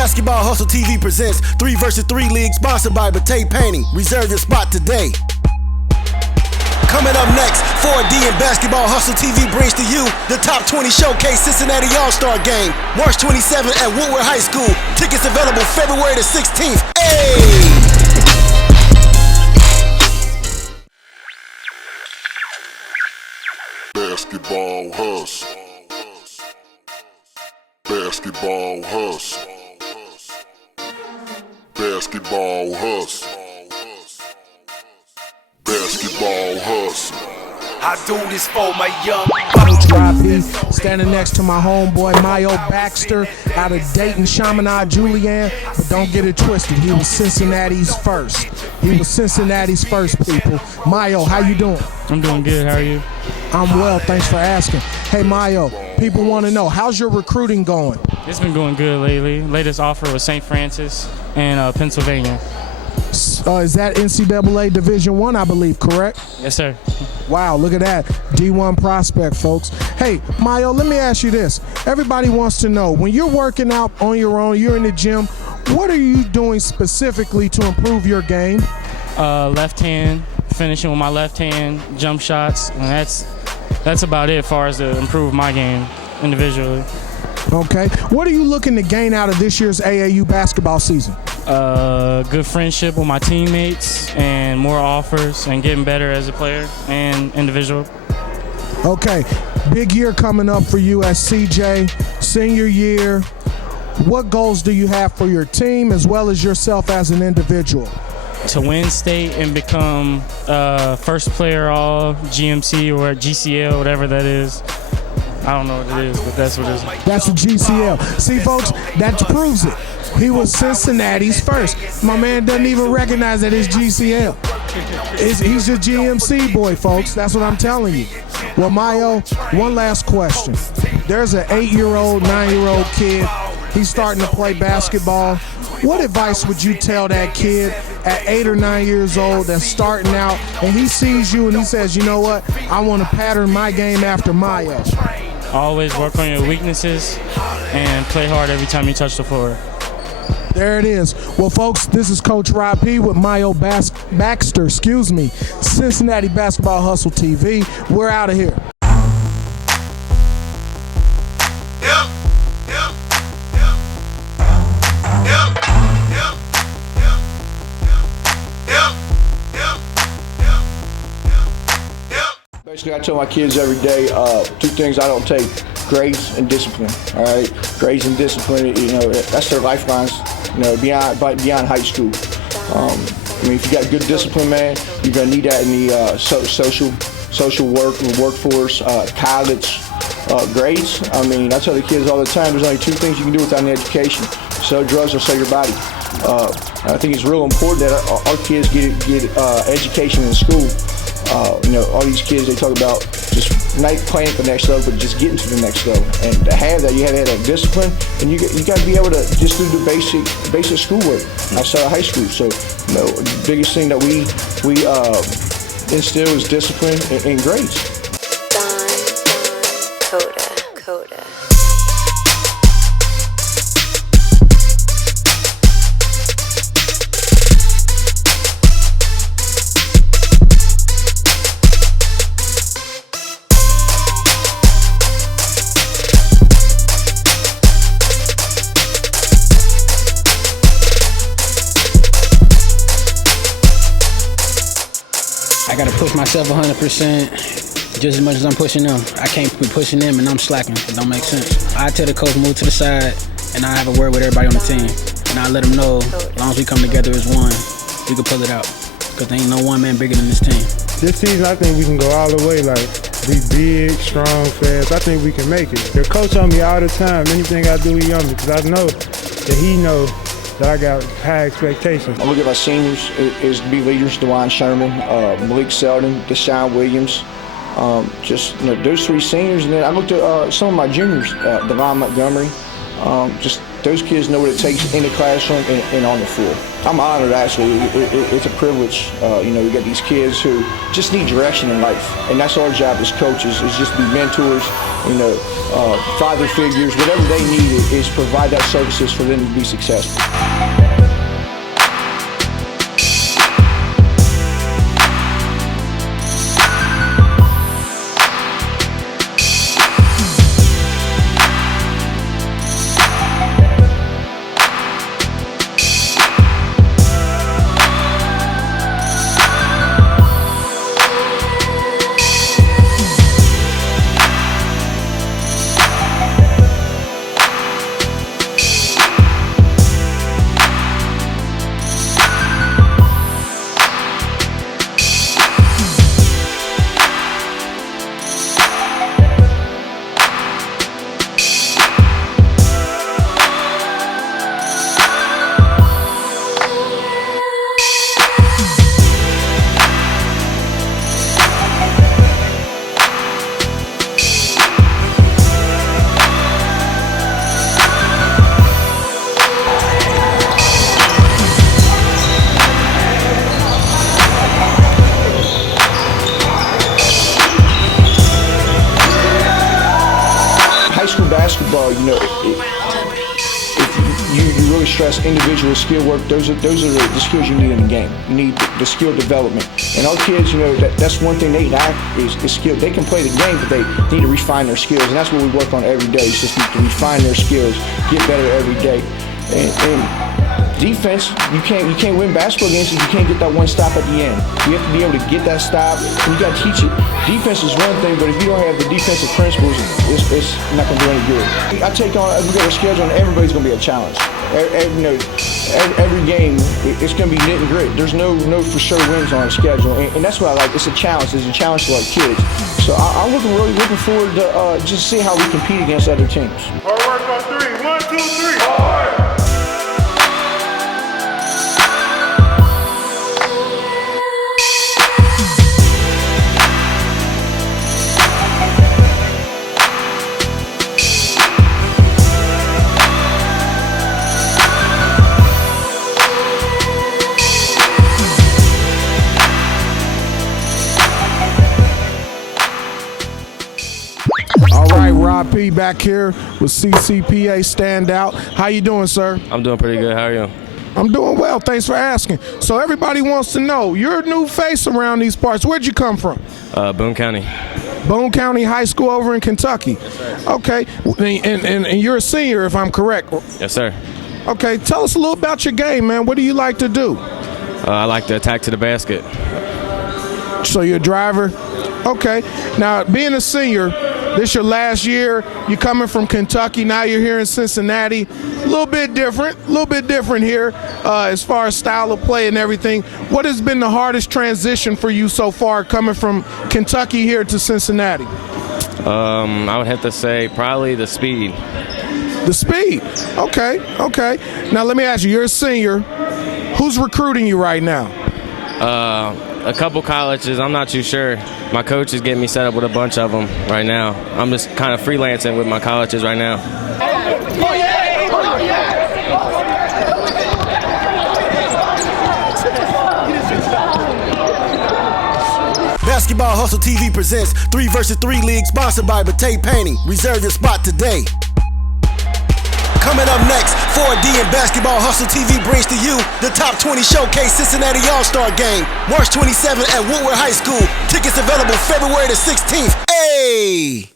Basketball Hustle TV presents 3 vs 3 League, sponsored by Bate Painting. Reserve your spot today. Coming up next, 4D and Basketball Hustle TV brings to you the Top 20 Showcase Cincinnati All-Star Game, March 27th at Woodward High School. Tickets available February the 16th. Hey! Basketball Hustle. Basketball Hustle. Basketball Hustle. Basketball Hustle. I do this for my young IP, standing next to my homeboy Mayo Baxter out of Dayton, Chaminade, Julian. But don't get it twisted, he was Cincinnati's first. He was Cincinnati's first, people. Mayo, how you doing? I'm doing good, how are you? I'm well, thanks for asking. Hey Mayo, people want to know, how's your recruiting going? It's been going good lately. Latest offer was St. Francis and Pennsylvania. Is that NCAA Division I, I believe, correct? Yes, sir. Wow, look at that. D1 prospect, folks. Hey, Mayo, let me ask you this. Everybody wants to know, when you're working out on your own, you're in the gym, what are you doing specifically to improve your game? Left hand, finishing with my left hand, jump shots, and that's about it as far as to improve my game individually. Okay. What are you looking to gain out of this year's AAU basketball season? Good friendship with my teammates and more offers and getting better as a player and individual. Okay. Big year coming up for you as CJ, senior year. What goals do you have for your team as well as yourself as an individual? To win state and become first player all GMC or GCL, whatever that is. I don't know what it is, but that's what it is. That's the GCL. See, folks, that proves it. He was Cincinnati's first. My man doesn't even recognize that it's GCL. He's a GMC boy, folks. That's what I'm telling you. Well, Mayo, one last question. There's an 8-year-old, 9-year-old kid. He's starting to play basketball. What advice would you tell that kid at 8 or 9 years old that's starting out and he sees you and he says, you know what, I want to pattern my game after Mayo? Always work on your weaknesses and play hard every time you touch the floor. There it is. Well, folks, this is Coach Rob P. with Mayo Baxter, Cincinnati Basketball Hustle TV. We're out of here. Basically, I tell my kids every day, 2 things I don't take: grades and discipline. All right, grades and discipline. You know, that's their lifelines. You know, beyond high school. I mean, if you got good discipline, man, you're gonna need that in the social workforce, college, grades. I mean, I tell the kids all the time, there's only 2 things you can do without an education: sell drugs or sell your body. I think it's real important that our kids get education in school. You know, all these kids, they talk about just not playing for the next level, but just getting to the next level. And to have that, you have to have that discipline, and you got to be able to just do the basic schoolwork outside of high school. So, you know, the biggest thing that we instill is discipline and grades. Coda. I gotta push myself 100% just as much as I'm pushing them. I can't be pushing them and I'm slacking. It don't make sense. I tell the coach move to the side and I have a word with everybody on the team. And I let them know as long as we come together as one, we can pull it out. Because there ain't no one man bigger than this team. This season, I think we can go all the way, like, be big, strong, fast. I think we can make it. The coach on me all the time. Anything I do, he on me, because I know that he knows that I got high expectations. I look at my seniors is to be leaders: DeJuan Sherman, Malik Selden, Deshaun Williams. Just, you know, those 3 seniors, and then I looked at some of my juniors, Devon Montgomery. Just those kids know what it takes in the classroom and on the floor. I'm honored, actually. It's a privilege. We got these kids who just need direction in life, and that's our job as coaches, is just be mentors, father figures, whatever they need is provide that services for them to be successful. Basketball, you really stress individual skill work. Those are the skills you need in the game. You need the skill development. And our kids, that's one thing they lack is skill. They can play the game, but they need to refine their skills, and that's what we work on every day. Is just to refine their skills, get better every day. And defense, you can't win basketball games if you can't get that one stop at the end. You have to be able to get that stop, and you got to teach it. Defense is one thing, but if you don't have the defensive principles, it's not going to do any good. I take on, we got a schedule, and everybody's going to be a challenge. Every game, it's going to be knit and grit. There's no for sure wins on a schedule, and that's what I like. It's a challenge. It's a challenge to our kids. So I'm really looking forward to just see how we compete against other teams. Hard work on three. 1, 2, 3. Hard. All right, Rob P. back here with CCPA Standout. How you doing, sir? I'm doing pretty good. How are you? I'm doing well. Thanks for asking. So everybody wants to know, you're a new face around these parts. Where'd you come from? Boone County. Boone County High School over in Kentucky. Yes, sir. Okay, and you're a senior, if I'm correct. Yes, sir. Okay, tell us a little about your game, man. What do you like to do? I like to attack to the basket. So you're a driver? Okay. Now, being a senior, this your last year. You're coming from Kentucky. Now you're here in Cincinnati. A little bit different here as far as style of play and everything. What has been the hardest transition for you so far coming from Kentucky here to Cincinnati? I would have to say probably the speed. The speed. Okay. Now let me ask you, you're a senior. Who's recruiting you right now? A couple colleges, I'm not too sure. My coach is getting me set up with a bunch of them right now. I'm just kind of freelancing with my colleges right now. Basketball Hustle TV presents 3 vs 3 League, sponsored by Batey Painting. Reserve your spot today. Coming up next, 4D and Basketball Hustle TV brings to you the Top 20 Showcase Cincinnati All-Star Game, March 27th at Woodward High School. Tickets available February the 16th. Hey!